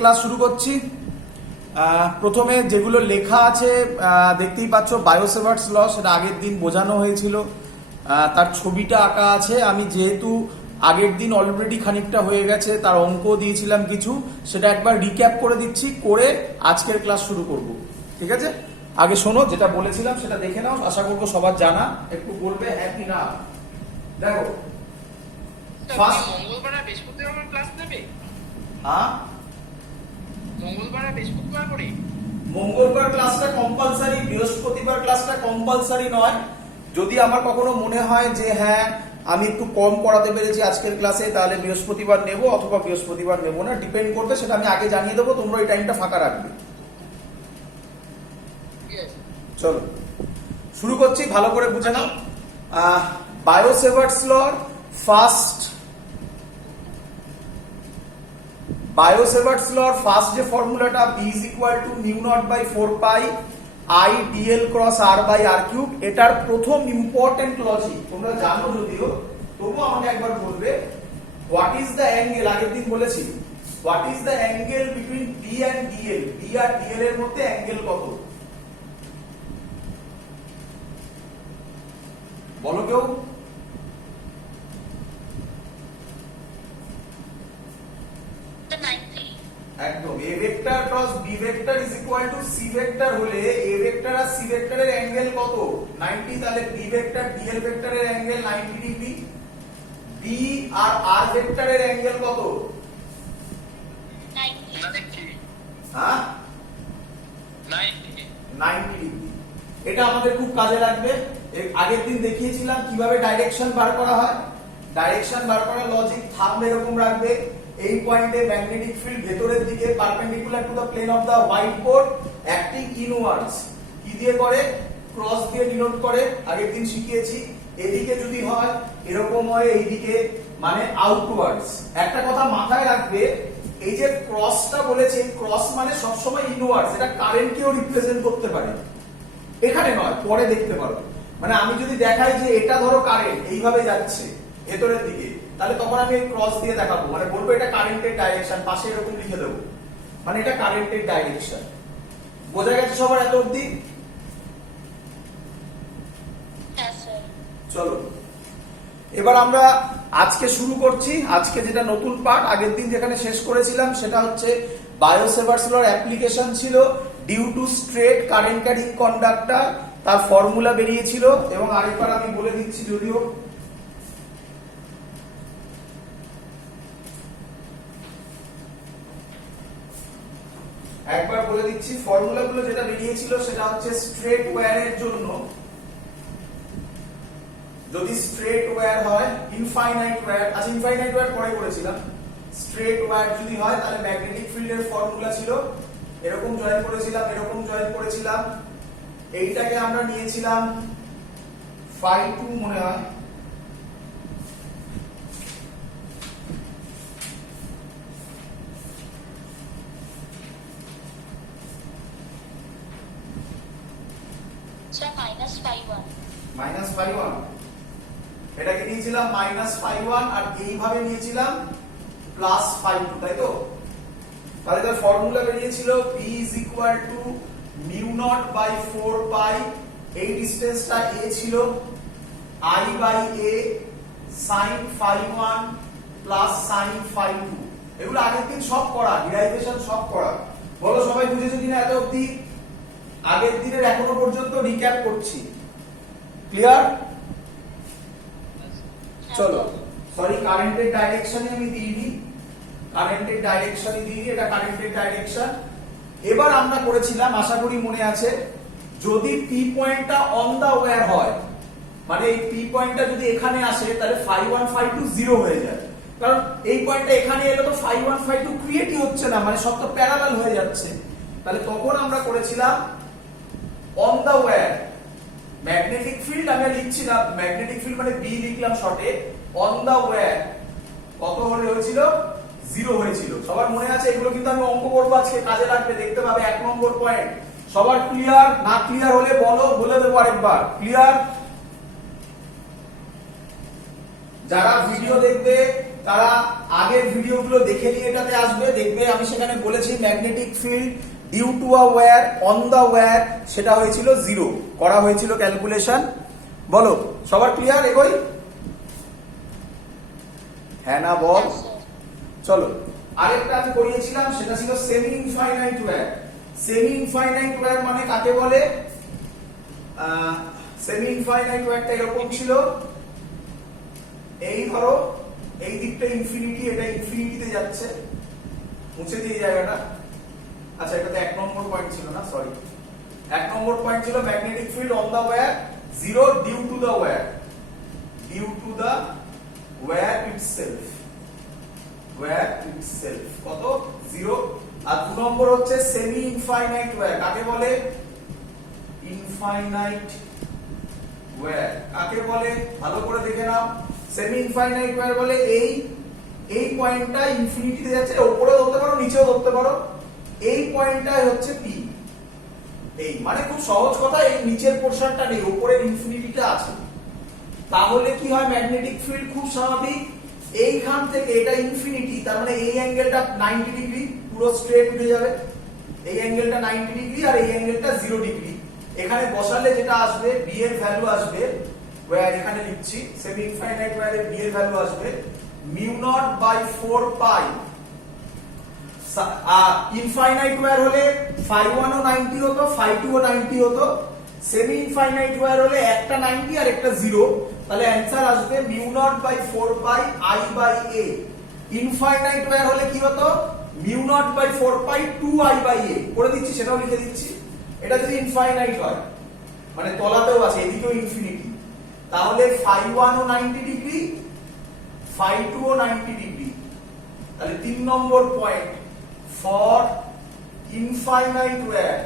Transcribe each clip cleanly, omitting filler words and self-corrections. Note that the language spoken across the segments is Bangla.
ক্লাস শুরু করছি। প্রথমে যেগুলো লেখা আছে দেখতেই পাচ্ছ, বায়োসেভার্টস ল, সেটা আগের দিন বোঝানো হয়েছিল, তার ছবিটা আঁকা আছে। আমি যেহেতু আগের দিন অলরেডি খানিকটা হয়ে গেছে, তার অঙ্ক দিয়েছিলাম কিছু, সেটা একবার রিক্যাপ করে দিচ্ছি, করে আজকের ক্লাস শুরু করব। ঠিক আছে, আগে শোনো, যেটা বলেছিলাম সেটা দেখে নাও। আশা করবো সবার জানা, একটু বলবে হ্যাঁ কি না। দেখো, মঙ্গলবার আর বৃহস্পতিবার আমার ক্লাস নেবে। হ্যাঁ, মঙ্গলবার আর বৃহস্পতিবার করে। মঙ্গলবার ক্লাসটা কম্পালসারি, বৃহস্পতিবার ক্লাসটা কম্পালসারি নয়। যদি আমার কখনো মনে হয় যে হ্যাঁ আমি একটু কম করাতে পেরেছি আজকের ক্লাসে, তাহলে বৃহস্পতিবার নেব, অথবা বৃহস্পতিবার নেব না, ডিপেন্ড করবে, সেটা আমি আগে জানিয়ে দেবো। তোমরা এই টাইমটা ফাঁকা রাখবে। চলো শুরু করছি, ভালো করে বুঝে নাও। বায়োসেভার্টস লর ফার্স্ট যে ফর্মুলাটা, B is equal to mu naught by 4 pi I dl cross r by r cube, এটার প্রথম ইম্পর্টেন্ট লজিক তোমরা জানো যদিও, তবুও আমাকে একবার বলবে, হোয়াট ইজ দ্য অ্যাঙ্গেল। আগের দিন বলেছি, what is the angle between B and dl, B আর dl এর মধ্যে অ্যাঙ্গেল কত? বলো কেউ। একদম, a vector cross b vector is equal to c vector হলে a ভেক্টর আর c ভেক্টরের অ্যাঙ্গেল কত? 90। তাহলে b ভেক্টর dl ভেক্টরের অ্যাঙ্গেল 90 ডিগ্রি। b আর r ভেক্টরের অ্যাঙ্গেল কত? 90। হ্যাঁ, 90 ডিগ্রি। এটা আমাদের খুব কাজে লাগবে। আগের দিন দেখিয়েছিলাম কিভাবে ডাইরেকশন বার করা হয়। ডাইরেকশন বার করার লজিক থাম্ব এরকম রাখবে, এই পয়েন্টে ম্যাগনেটিক ফিল্ড ভেতরের দিকে perpendicular to the plane of the white board, acting inwards. কি দিয়ে করে? ক্রস দিয়ে ডিনোট করে, আগের দিন শিখিয়েছি। এদিকে যদি হয় এরকম হয়, এইদিকে মানে আউটওয়ার্ডস। একটা কথা মাথায় রাখবে, এই যে ক্রসটা বলেছে, ক্রস মানে সবসময় ইনওয়ার্ডস। এটা কারেন্টকেও রিপ্রেজেন্ট করতে পারে, এখানে নয়, পরে দেখতে পারো। মানে আমি যদি দেখাই যে এটা ধরো কারেন্ট এইভাবে যাচ্ছে ভেতরের দিকে, তাহলে তখন আমি ক্রস দিয়ে দেখাবো, মানে বলবো এটা কারেন্টের ডাইরেকশন, পাশে এরকম লিখে দেবো, মানে এটা কারেন্টের ডাইরেকশন। বোঝা গেছে সবার এত অবধি? চলো এবার আমরা আজকে শুরু করছি। আজকে যেটা নতুন পার্ট, আগের দিন যেখানে শেষ করেছিলাম সেটা হচ্ছে বায়োসেভার্টস লর অ্যাপ্লিকেশন ছিল। Due to straight current carrying conductor, তার ফর্মুলা বেরিয়েছিল। এবং আরেকবার আমি বলে দিচ্ছি, যদিও একবার বলে দিচ্ছি, ফর্মুলাগুলো যেটা বেরিয়েছিল সেটা হচ্ছে স্ট্রেট ওয়্যারের জন্য, যদি স্ট্রেট ওয়্যার হয়, ইনফাইনাইট ওয়্যার, আচ্ছা ইনফাইনাইট ওয়্যার পরে করেছিলাম। স্ট্রেট ওয়্যার যদি হয় তাহলে ম্যাগনেটিক ফিল্ডের ফর্মুলা ছিল এরকম, জয়েন করেছিলাম, এরকম জয়েন করেছিলাম। এইটাকে আমরা নিয়েছিলাম φ2 মনে হয়, মাইনাস φ1, এটাকে নিয়েছিলাম মাইনাস φ1, আর এইভাবে নিয়েছিলাম প্লাস φ2, তাই তো? তাহলে তার ফর্মুলা বেরিয়েছিল B is equal to mu naught by 4 pi, এই ডিসটেন্সটা a ছিল, I by a sin φ1 plus sin φ2। এগুলো আগের দিন সব করা, ডিরাইভেশন সব করা। বলো সবাই বুঝেছো কিনা এত অবধি? আগের দিনের এখনো পর্যন্ত রিক্যাপ করছি, ক্লিয়ার? চলো, সরি, কারেন্টের ডাইরেকশনে আমি দিইনি, কারেন্টের ডাইরেকশনে দিইনি, এটা কারেন্টের ডাইরেকশন। এবার আমরা করেছিলাম, আশা করি মনে আছে, যদি পি পয়েন্টটা অন দা ওয়্যার হয়, মানে এই পি পয়েন্টটা যদি এখানে আসে, তাহলে φ1 φ2 জিরো হয়ে যায়। কারণ এই পয়েন্টটা এখানে এলে তো φ1 φ2 ক্রিয়েটই হচ্ছে না, মানে সব তো প্যারালাল হয়ে যাচ্ছে। তাহলে তখন আমরা করেছিলাম on the wire, magnetic field আমি লিখছি না, ম্যাগনেটিক ফিল্ড মানে বি লিখলাম শর্টে, অন দা ওয়্যার কত হলে হয়েছিল? জিরো হয়েছিল। সবার মনে আছে? এগুলো কিন্তু আমি অঙ্ক করবো আজকে, কাজে লাগবে, দেখতে পাবে 1 নম্বর পয়েন্ট। সবার ক্লিয়ার? না ক্লিয়ার হলে বলো, বলে দেবো আরেকবার। ক্লিয়ার? যারা ভিডিও দেখবে তারা আগের ভিডিওগুলো দেখে নিয়ে এটাতে আসবে, দেখবে আমি সেখানে বলেছি magnetic field due to a wire on the wire সেটা হয়েছিল 0, করা হয়েছিল ক্যালকুলেশন। বলো সবার ক্লিয়ার? এগোই? হ্যাঁ না বল। চলো আরেকটা আমি করিয়েছিলাম, সেটা ছিল semi infinite wire. Semi infinite wire মানে কাকে বলে? সেমি ইনফাইনাইট ওয়্যারটা এরকম ছিল, এই ধরো এই দিকটা ইনফিনিটি, এটা ইনফিনিটিতে যাচ্ছে, মুছে দিয়ে জায়গাটা। আচ্ছা এটাতে 1 নম্বর পয়েন্ট ছিল না, সরি, 1 নম্বর পয়েন্ট ছিল magnetic field on the wire 0 due to the wire, due to the wire itself, wire itself কত 0। আর 2 নম্বর হচ্ছে সেমি ইনফাইনাইট ওয়্যার, কাকে বলে? ইনফাইনাইট ওয়্যার কাকে বলে ভালো করে দেখে নাও। সেমি ইনফাইনাইট ওয়্যার বলে এই পয়েন্টটা ইনফিনিটিতে যাচ্ছে, উপরেও ধরতে পারো নিচেও ধরতে পারো, এই পয়েন্টটাই হচ্ছে পি। এই মানে খুব সহজ কথা, এই নিচের পোরশনটা নেই, উপরের ইনফিনিটিটা আছে। তাহলে কি হয়, ম্যাগনেটিক ফিল্ড খুব স্বাভাবিক, এইখান থেকে এটা ইনফিনিটি, তার মানে এই অ্যাঙ্গেলটা 90 ডিগ্রি পুরো স্ট্রেট উঠে যাবে, এই অ্যাঙ্গেলটা 90 ডিগ্রি আর এই অ্যাঙ্গেলটা 0 ডিগ্রি। এখানে বসালে যেটা আসবে বি এর ভ্যালু আসবে, ওয়্যার এখানে লিখছি সেমি ইনফাইনাইট ওয়্যারের বি এর ভ্যালু আসবে μ0/4 পাই। ইনফাইনাইট ওয়্যার হলে φ1 ও 90 হতো, φ2 ও 90 হতো, সেমি ইনফাইনাইট ওয়্যার হলে একটা 90 আর একটা 0, তাহলে অ্যানসার আসবে μ0/4 পাই I/a। ইনফাইনাইট ওয়্যার হলে কি হতো, μ0/4 পাই 2I/a করে দিচ্ছি, সেটাও লিখে দিচ্ছি। এটা যদি ইনফাইনাইট হয় মানে তলাতেও আছে, এদিকেও ইনফিনিটি, তাহলে φ1 ও 90 ডিগ্রি, φ2 ও 90 ডিগ্রি। তাহলে 3 number point for infinite wire,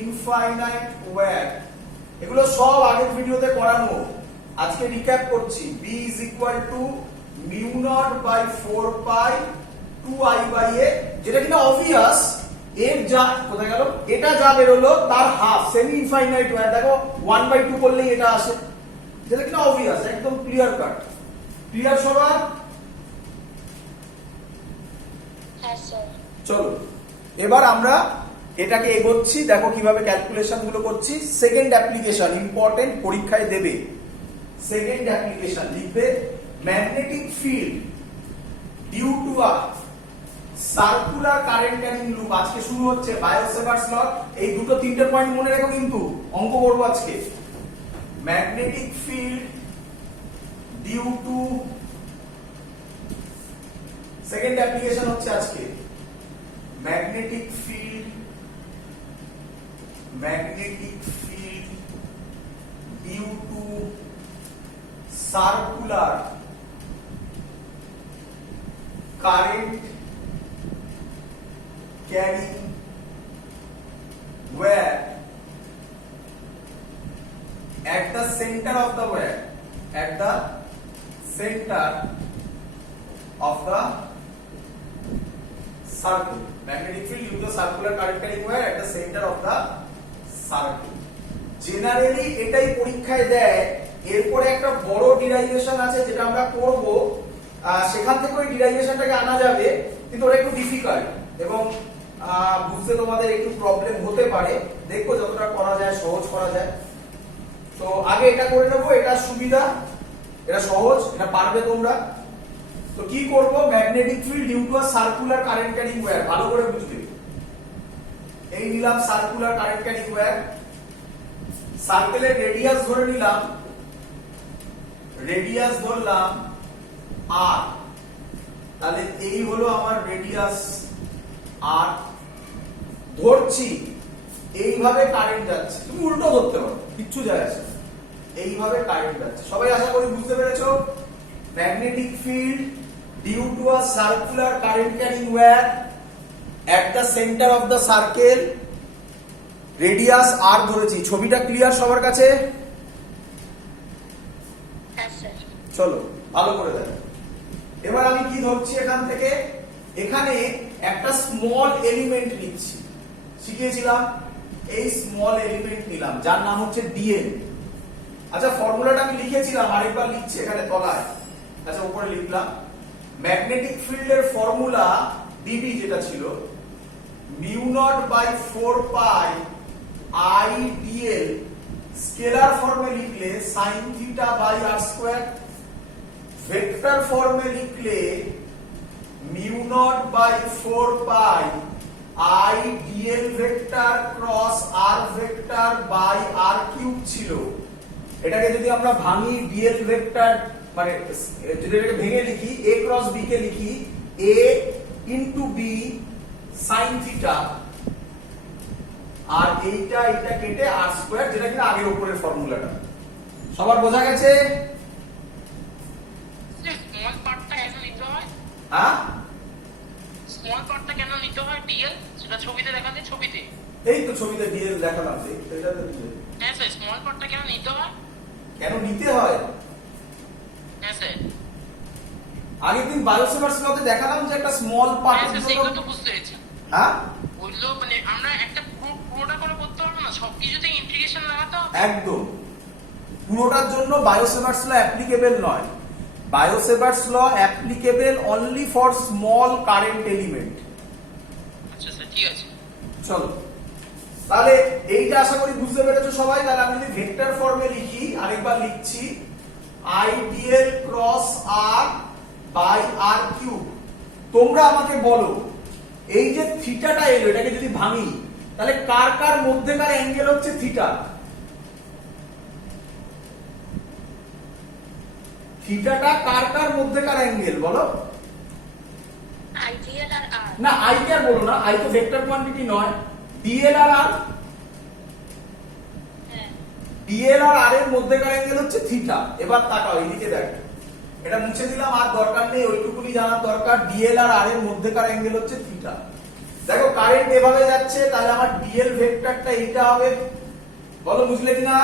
infinite wire এগুলো সব আগের ভিডিওতে করানো, আজকে রিক্যাপ করছি। b μ0/4 পাই 2I/a, যেটা কিনা অবভিয়াস, এর যা কোথায় গেল, এটা যা বেরোলো তার হাফ। সেমি ইনফাইনাইট ওয়্যার দেখো 1/2 করলেই এটা আসে, যেটা কিনা অবভিয়াস, একদম ক্লিয়ার কাট। ক্লিয়ার সবার? হ্যাঁ স্যার। চলো এবার আমরা এটাকে এগোচ্ছি, দেখো কিভাবে ক্যালকুলেশন গুলো করছি। সেকেন্ড অ্যাপ্লিকেশন ইম্পর্টেন্ট, পরীক্ষায় দেবে। সেকেন্ড অ্যাপ্লিকেশন লিখবে magnetic field due to a circular current carrying loop. আজকে শুরু হচ্ছে বায়োসেভার্স ল, এই দুটো তিনটে পয়েন্ট মনে রেখো, কিন্তু অঙ্ক করবো আজকে। Magnetic field due to, second application হচ্ছে আজকে magnetic field, magnetic field due to circular current carrying wire at the center of the wire, at the center of the circle. Magnetic field due to circular current carrying wire at the center of the circle. Generally এটাই পরীক্ষায় দেয়। এরপরে একটা বড় ডিরাইভেশন আছে যেটা আমরা করব, সেখান থেকে ওই ডিরাইভেশনটাকে আনা যাবে, কিন্তু ওটা একটু ডিফিকাল্ট এবং বুঝতে তোমাদের একটু প্রবলেম হতে পারে। দেখো যতটা করা যায়, সহজ করা যায়। তো আগে এটা করে নেবো, এটা সুবিধা, এটা সহজ, এটা পারবে তোমরা। তো কি করব, magnetic field due to a circular current carrying wire, ভালো করে বুঝবে। এই নিলাম সার্কুলার কারেন্ট ক্যারিং ওয়্যার, সার্কেলের রেডিয়াস ধরে নিলাম, রেডিয়াস ধরলাম r, তাহলে এই হলো আমার রেডিয়াস r। ধরছি এইভাবে কারেন্ট যাচ্ছে, তুমি উল্টো ধরতে পারো, কিচ্ছু যায় আসে না, এইভাবে কারেন্ট যাচ্ছে। সবাই আশা করি বুঝতে পেরেছো। Magnetic field due to a circular current carrying wire at the centre of the circle, radius r ধরেছি। ছবিটা ক্লিয়ার সবার কাছে? হ্যাঁ স্যার। চলো ভালো করে দেখো। এবার আমি কি ধরছি এখান থেকে, এখানে একটা স্মল এলিমেন্ট নিচ্ছি, শিখিয়েছিলাম, এই স্মল এলিমেন্ট নিলাম যার নাম হচ্ছে dn। আচ্ছা ফর্মুলাটা আমি লিখেছিলাম, আরেকবার লিখছি এখানে তলায়। আচ্ছা উপরে লিখলাম ম্যাগনেটিক ফিল্ডের ফর্মুলা ডিবি যেটা ছিল mu naught by 4 pi i dl scalar ফর্মে লিখলে sine theta by r square, vector ফর্মে লিখলে mu naught by 4 pi i dl vector cross r vector by r cube ছিল। এটাকে যদি আমরা ভাঙি ডিএল ভেক্টর মানে যদি এটাকে ভেঙে লিখি a ক্রস b কে লিখি a into b sin theta, আর এটা কেটে আর স্কয়ার, যেটা কিনা আগের উপরের ফর্মুলাটা। সবার বোঝা গেছে? স্মল পার্টটা কেন নিতে হয়? হ্যাঁ স্মল পার্টটা কেন নিতে হয় ডিএল? সেটা ছবিতে দেখাতে, ছবিতে এই তো ছবিতে ডিএল দেখালাম, এটা তো হ্যাঁ স্যার, স্মল পার্টটা কেন নিতে হয়? কেন নিতে হয়? হ্যাঁ স্যার, আগের দিন বায়োসেভার্স লতে দেখালাম যে একটা স্মল হ্যাঁ পার্ট স্যার, সেগুলো তো বুঝতে পেরেছি। হ্যাঁ ওইগুলো মানে আমরা একটা পুরোটা করে করতে পারবো না, সবকিছুতে ইন্টিগ্রেশন লাগাতে হবে। একদম পুরোটার জন্য বায়োসেভার্স ল অ্যাপ্লিকেবল নয়। Biot Savart's law applicable only for small current element. আচ্ছা স্যার, ঠিক আছে। চলো তাহলে এইটা আশা করি বুঝতে পেরেছো সবাই। তাহলে আমি যদি ভেক্টর ফর্মে লিখি, আরেকবার লিখছি i dl cross r by r cube. তোমরা আমাকে বলো এই যে থিটাটা এলো, এটাকে যদি ভাঙি তাহলে কার কার মধ্যেকার অ্যাঙ্গেল হচ্ছে থিটা? থিটাটা কার কার মধ্যেকার অ্যাঙ্গেল বলো? আইডিয়াল আর আর। না আই কে আর বলো না, আই তো ভেক্টর কোয়ান্টিটি নয়। ডিএল আর আর, হ্যাঁ ডিএল আর আর এর মধ্যেকার অ্যাঙ্গেল হচ্ছে থিটা। এবার তাকাও এদিকে দেখো, এটা মুছে দিলাম, আর দরকার নেই, ওইটুকুনি জানার দরকার। ডিএল আর আর এর মধ্যেকার অ্যাঙ্গেল হচ্ছে থিটা। দেখো কারেন্ট এভাবে যাচ্ছে, তাহলে আমার ডিএল ভেক্টরটা এইটা হবে। বলো বুঝলে কিনা?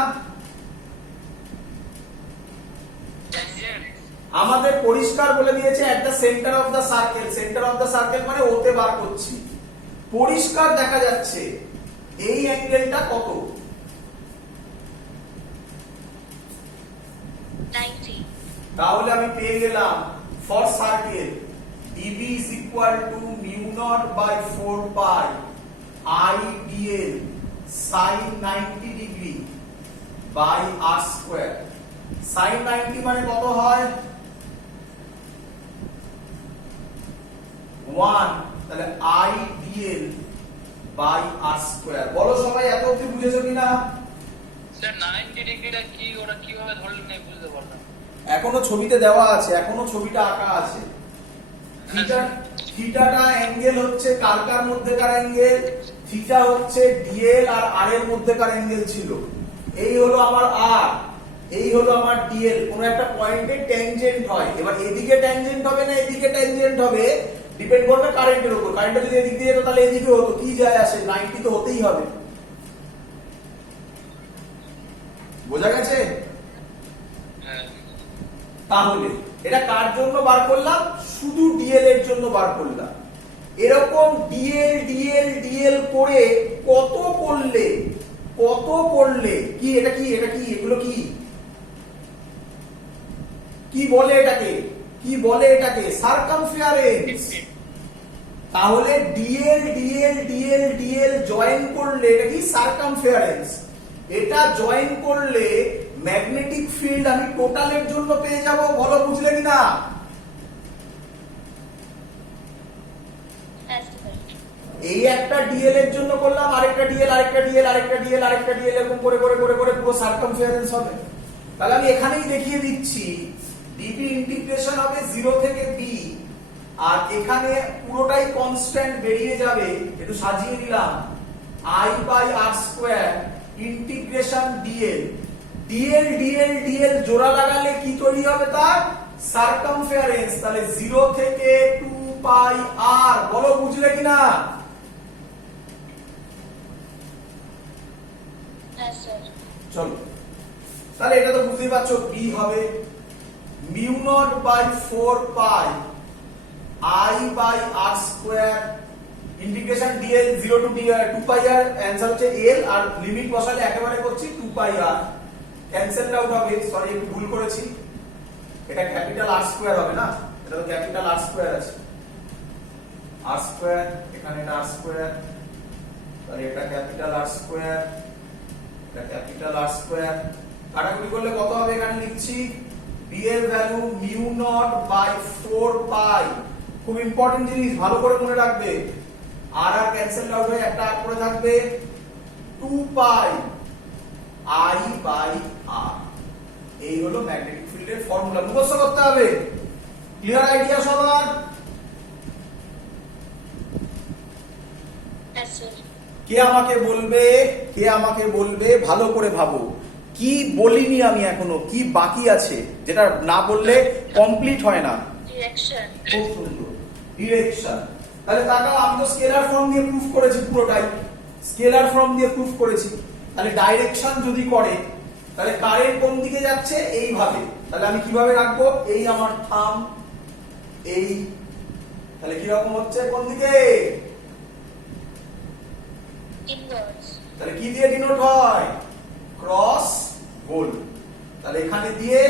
আমাদের পরিষ্কার বলে দিয়েছে এট the centre of the circle. Centre of the circle মানে ওতে বার করছি, পরিষ্কার দেখা যাচ্ছে এই অ্যাঙ্গেলটা কত? 90। তাহলে আমি পেয়ে গেলাম for circle dB is equal to mu naught by 4 pi I dl sin 90 degree by r square। sin 90 মানে কত হয়? 1, তাহলে I dl by r square। বলো সবাই এত অবধি বুঝেছো কিনা? স্যার 90 ডিগ্রিটা কি, ওরা কিভাবে ধরলেন না বুঝতে পারলাম। এখনো ছবিতে দেওয়া আছে, এখনো ছবিটা আঁকা আছে। থিটাটা অ্যাঙ্গেল হচ্ছে কার কার মধ্যেকার অ্যাঙ্গেল? থিটা হচ্ছে ডিএল আর আর এর মধ্যেকার অ্যাঙ্গেল ছিল। এই হলো আমার আর, এই হলো আমার ডিএল। কোন একটা পয়েন্টে ট্যানজেন্ট হয়। এবার এদিকে ট্যানজেন্ট হবে না এদিকে ট্যানজেন্ট হবে, ডিপেন্ড করবে কারেন্টের উপর। কারেন্টটা যদি এদিক দিয়ে যেত তাহলে এদিকে হতো, কি যায় আসে, 90 তো হতেই হবে। বোঝা গেছে? তাহলে এটা কার জন্য বার করলাম? শুধু ডিএল এর জন্য বার করলাম। এরকম ডিএল ডিএল ডিএল করে কত করলে, কত করলে কি এটা কি, এটা কি, এগুলো কি কি বলে এটাকে, কি বলে এটাকে? সার্কামফারেন্স। তাহলে DL dl dl DL join করলে এটা কি? সার্কামফারেন্স। এটা জয়েন করলে ম্যাগনেটিক ফিল্ড আমি টোটালের জন্য পেয়ে যাব। বলো বুঝলে কিনা? এই একটা ডিএল এর জন্য করলাম, আরেকটা ডিএল, আরেকটা ডিএল, আরেকটা ডিএল, আরেকটা ডিএল, এরকম করে করে করে করে পুরো সার্কামফারেন্স হবে। তাহলে আমি এখানেই দেখিয়ে দিচ্ছি ডিবি ইন্টিগ্রেশন হবে 0 থেকে b, আর এখানে পুরোটাই কনস্ট্যান্ট বেরিয়ে যাবে। একটু সাজিয়ে দিলাম i by r square integration dl. Dl dl dl জোড়া লাগালে কি তৈরি হবে? তার সার্কামফারেন্স। তাহলে 0 থেকে 2 পাই r। বলো বুঝলে কিনা? হ্যাঁ স্যার। চলো তাহলে এটা তো বুঝতেই পারছো, b হবে mu naught by 4 pi i by r square integration dl 0 to 2 pi r। Answer হচ্ছে l, আর লিমিট বসালে একেবারে করছি 2 পাই r, ক্যান্সেল আউট হবে। সরি একটু ভুল করেছি। এটা ক্যাপিটাল আর স্কয়ার হবে না, এটা তো ক্যাপিটাল আর স্কয়ার আছে, আর স্কয়ার, এখানে এটা আর স্কয়ার, তাহলে এটা ক্যাপিটাল আর স্কয়ার, এটা ক্যাপিটাল আর স্কয়ার। কাটাকুটি করলে কত হবে এখানে লিখছি, বি এর ভ্যালু মিউ নট বাই 4 পাই। খুব ইম্পর্টেন্ট জিনিস, ভালো করে মনে রাখবে। আর আর ক্যান্সেল আউট হয়ে একটা আর করে থাকবে 2 পাই আই বাই আর। এই হলো ম্যাগনেটিক ফিল্ডের ফর্মুলা, মুখস্থ করতে হবে। ক্লিয়ার আইডিয়া সবার? হ্যাঁ স্যার। কে আমাকে বলবে ভালো করে ভাবো, কি বলিনি আমি এখনো, কি বাকি আছে যেটা না বললে কমপ্লিট হয় না। ডিরেকশন। খুব সুন্দর, ডিরেকশন। তাহলে তাকাও, আমি তো স্কেলার ফর্ম দিয়ে প্রুফ করেছি, পুরোটাই স্কেলার ফর্ম দিয়ে প্রুফ করেছি। তাহলে ডাইরেকশন যদি করে, তাহলে কারেন্ট কোন দিকে যাচ্ছে, এইভাবে। তাহলে আমি কিভাবে রাখবো, এই আমার থাম, এই, তাহলে কি রকম হচ্ছে, কোন দিকে, ইনভার্স। তাহলে কি দিয়ে ডিনোট হয়, ক্রস গোল। তাহলে এখানে দিয়ে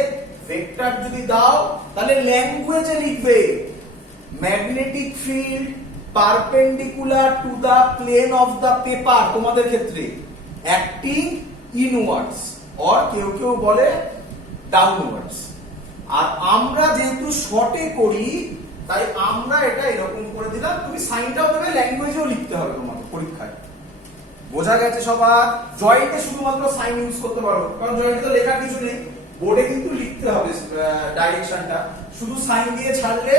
ভেক্টর যদি দাও, তাহলে ল্যাঙ্গুয়েজে লিখবে magnetic field perpendicular to the plane of the paper, তোমাদের ক্ষেত্রে অ্যাক্টিং ইনওয়ার্ডস, অর কেউ কেউ বলে ডাউনওয়ার্ডস। আর আমরা যেহেতু শর্টে করি, তাই আমরা এটা এরকম করে দিলাম। তুমি সাইনটাও দেবে, ল্যাঙ্গুয়েজেও লিখতে হবে তোমাকে পরীক্ষায়। বোঝা গেছে সবার? জয়েন্টে শুধুমাত্র সাইন ইউজ করতে পারো, কারণ জয়েন্টে তো লেখার কিছু নেই, বোর্ডে কিন্তু লিখতে হবে ডাইরেকশনটা। শুধু সাইন দিয়ে ছাড়লে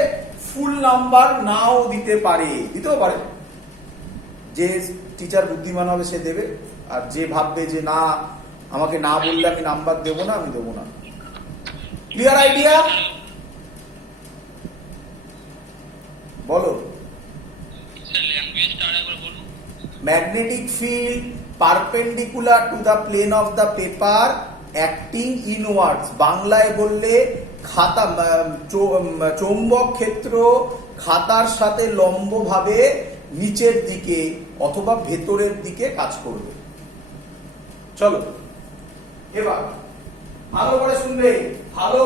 ফুল নাম্বার নাও দিতে পারে, দিতেও পারে। যে টিচার বুদ্ধিমান হবে সে দেবে, আর যে ভাববে যে না আমাকে না বললে আমি নাম্বার দেবো না, আমি দেবো না। Clear idea? বলো। ল্যাঙ্গুয়েজটা আরেকবার বলুন। Magnetic field perpendicular to the plane of the paper acting inwards, বাংলায় বললে খাতা, চৌম্বক ক্ষেত্র খাতার সাথে লম্বভাবে নিচের দিকে অথবা ভেতরের দিকে কাজ করবে। চলো এবার ভালো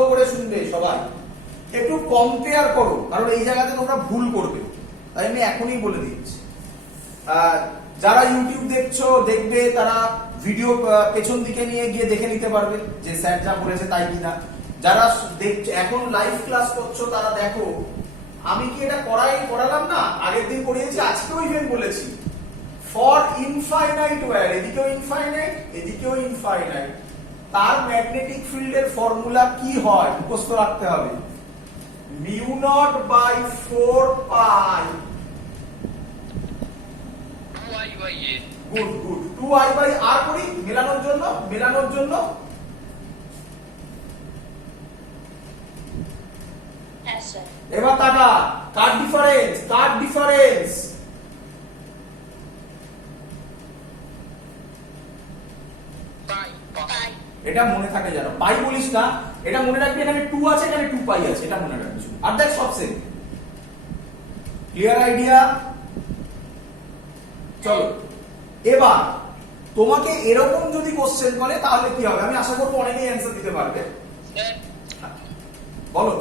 করে শুনবে সবাই, একটু কম্পেয়ার করো, কারণ এই জায়গাতে তোমরা ভুল করবে, তাই আমি এখনই বলে দিচ্ছি। যারা ইউটিউব দেখবে তারা ভিডিও পেছন দিকে নিয়ে গিয়ে দেখে নিতে পারবে যে স্যার যা বলেছে তাই কিনা। যারা দেখছো এখন লাইভ ক্লাস করছো তারা দেখো, আমি কি এটা করালাম না, আগের দিন করিয়েছি, আজকেও ইভেন বলেছি ফর ইনফাইনাইট ওয়্যার, এদিকেও ইনফাইনাইট এদিকেও ইনফাইনাইট, তার ম্যাগনেটিক ফিল্ডের ফর্মুলা কি হয় মুখস্থ রাখতে হবে, mu naught by 4 pi. Good, 2i by r করি মেলানোর জন্য। হ্যাঁ স্যার। এবার টাকা কাট ডিফারেন্স, পাই। এটা মনে থাকে জানো, পাই বলিস না, এটা মনে রাখবি, এখানে 2 আছে, এখানে 2 পাই আছে, এটা মনে রাখবি। আর দেখ সব সেম। Clear idea? চলো এবার তোমাকে এরকম যদি কোশ্চেন করে তাহলে কি হবে, আমি আশা করবো অনেকেই অ্যান্সার দিতে পারবে। বলো।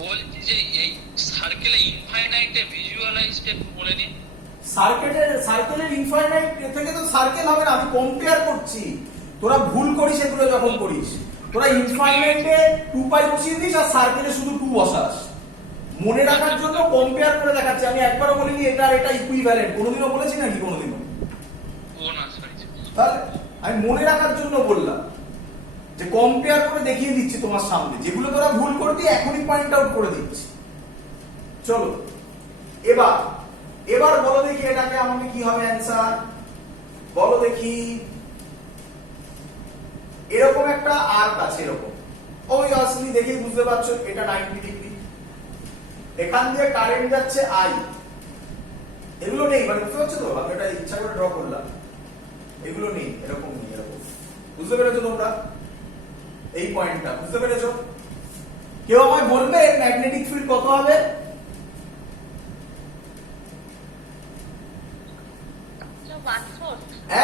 বলছি যে এই সার্কেলে ইনফাইনাইটে ভিজুয়ালাইজড একটু বলে দিন। সার্কেলের ইনফাইনাইট থেকে তো সার্কেল হবে না, আমি কম্পেয়ার করছি। তোরা ভুল করিস এগুলো যখন করিস, তোরা ইনফাইনাইটে 2 পাই বসিয়ে দিস আর সার্কেলে শুধু 2 বসাস। মনে রাখার জন্য কম্পেয়ার করে দেখাচ্ছি, আমি একবারও বলিনি এটা ইকুইভ্যালেন্ট, কোনোদিনও বলেছি নাকি কোনোদিনও? তাহলে আমি মনে রাখার জন্য বললাম যে কম্পেয়ার করে দেখিয়ে দিচ্ছি তোমার সামনে, যেগুলো তোরা ভুল করবি এখনই পয়েন্ট আউট করে দিচ্ছি। চলো এবার বলো দেখি এটাকে আমাকে কি হবে অ্যান্সার, বলো দেখি। এরকম একটা আর্ক আছে, এরকম অবভিয়াসলি দেখেই বুঝতে পারছো এটা 90 ডিগ্রি, এখান দিয়ে কারেন্ট যাচ্ছে আই, এগুলো নেই, মানে বুঝতে পারছো তো, আমি এটা ইচ্ছা করে ড্র করলাম, এগুলো নেই, এরকম নেই, এরকম। বুঝতে পেরেছো তোমরা এই পয়েন্টটা? বুঝতে পেরেছো? কেউ আমায় বলবে ম্যাগনেটিক ফিল্ড কত হবে?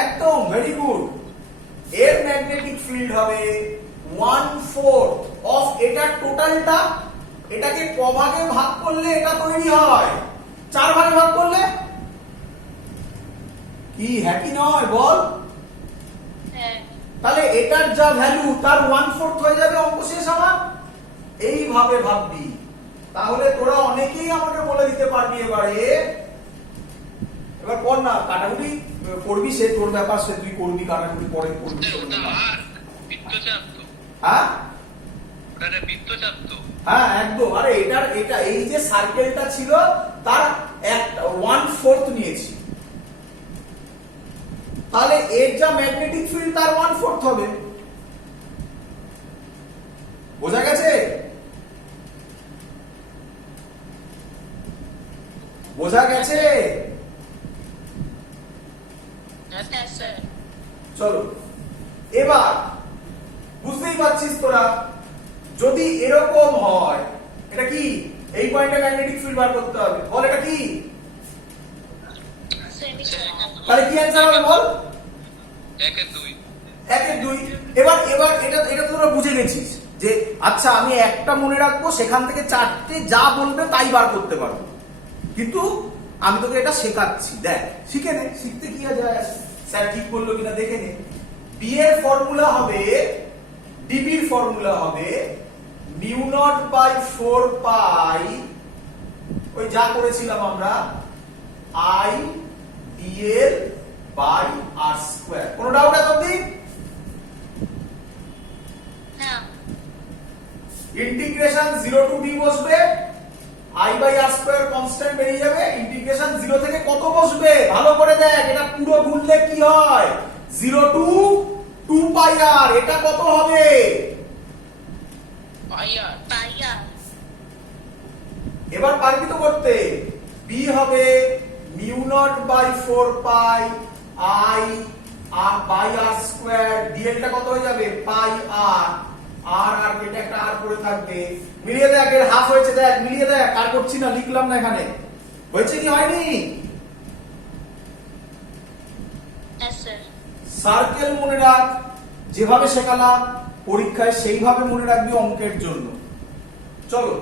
একদম ভেরি গুড, এর ম্যাগনেটিক ফিল্ড হবে 1/4 অফ এটার টোটালটা, এটাকে ক ভাগে ভাগ করলে এটা তৈরি হয়, 4 ভাগে ভাগ করলে কি হ্যাঁ কি নয় বল? হ্যাঁ। তাহলে এটার যা ভ্যালু তার 1/4 হয়ে যাবে, অঙ্ক শেষ আমার। এইভাবে ভাববি, তাহলে তোরা অনেকেই আমাকে বলে দিতে পারবি এবারে। এবার কর না, কাটাকুটি করবি, সে তোর ব্যাপার, সে তুই করবি কাটাকুটি, পরে করবি। ওটা আর বৃত্তচাপ তো, হ্যাঁ ওটা বৃত্তচাপ তো। হ্যাঁ একদম। আরে এটা এই যে সার্কেলটা ছিল তার 1/4 নিয়েছি, তাহলে এর যা ম্যাগনেটিক ফিল্ড তার 1/4 হবে। বোঝা গেছে? বোঝা গেছে? হ্যাঁ স্যার। চলো এবার বুঝতেই পারছিস তোরা, যদি এরকম হয়, এটা কি? এই পয়েন্টে ম্যাগনেটিক ফিল্ড বার করতে হবে, বল এটা কি? সেমিকন্ডাক্টর। তাহলে কি অ্যান্সার হবে বল? 1-2। 1-2। এবার এটা তোরা বুঝে গেছিস যে আচ্ছা আমি একটা মনে রাখবো, সেখান থেকে 4টে যা বলবে তাই বার করতে পারবো, কিন্তু আমি তোকে এটা শেখাচ্ছি, দেখ শিখে নে, শিখতে কি যায়, স্যার ঠিক বললো কিনা দেখে নে। বি এর ফর্মুলা হবে, ডিবির ফর্মুলা হবে মিউ নট বাই 4 পাই, ওই যা করেছিলাম আমরা, i dl by r square. কোনো ডাউট আছে অবধি? না। ইন্টিগ্রেশন 0 টু b বসবে, i by r square constant বেরিয়ে যাবে। ইন্টিগ্রেশন 0 থেকে কত বসবে ভালো করে দেখ, এটা পুরো গুনলে কি হয়, 0 টু 2 পাই r, এটা কত হবে? পাই আর। পাইয়া। এবার পারবি তো করতে, b হবে mu naught by 4 pi i r by r square, dl টা কত হয়ে যাবে, পাই r, আর কেটে একটা আর পড়ে থাকবে। মিলিয়ে দেখ, এর হাফ হয়েছে, দেখ মিলিয়ে দেখ, আর করছি না, লিখলাম না এখানে, হয়েছে কি হয়নি? হ্যাঁ স্যার। সার্কেল মনে রাখ, যেভাবে শেখালাম পরীক্ষায় সেইভাবে মনে রাখবি অঙ্কের জন্য। চলো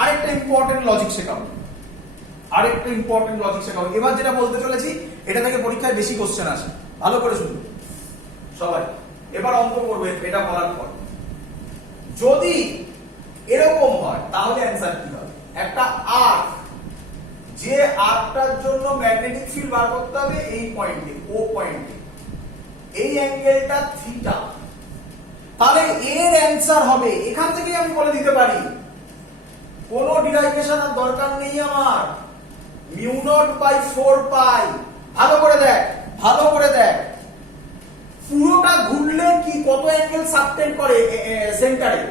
আরেকটা ইম্পর্টেন্ট লজিক শেখাবো, এবার যেটা বলতে চলেছি এটা থেকে পরীক্ষায় বেশি কোশ্চেন আসে, ভালো করে শুনবে সবাই। এবার অঙ্ক করবে এটা বলার পর, যদি এরকম হয় তাহলে অ্যান্সার কি হবে? একটা আর্ক, যে আর্কটার জন্য ম্যাগনেটিক ফিল্ড বার করতে হবে এই পয়েন্টে, ও পয়েন্টে, এই অ্যাঙ্গেলটা থিটা, তাহলে এর অ্যান্সার হবে, এখান থেকেই আমি বলে দিতে পারি, কোনো ডিরাইভেশন আর দরকার নেই আমার, মিউ নট বাই 4 পাই। ভালো করে দেখ, পুরোটা ঘুরলে কি কত অ্যাঙ্গেল সাবটেন্ড করে সেন্টারে,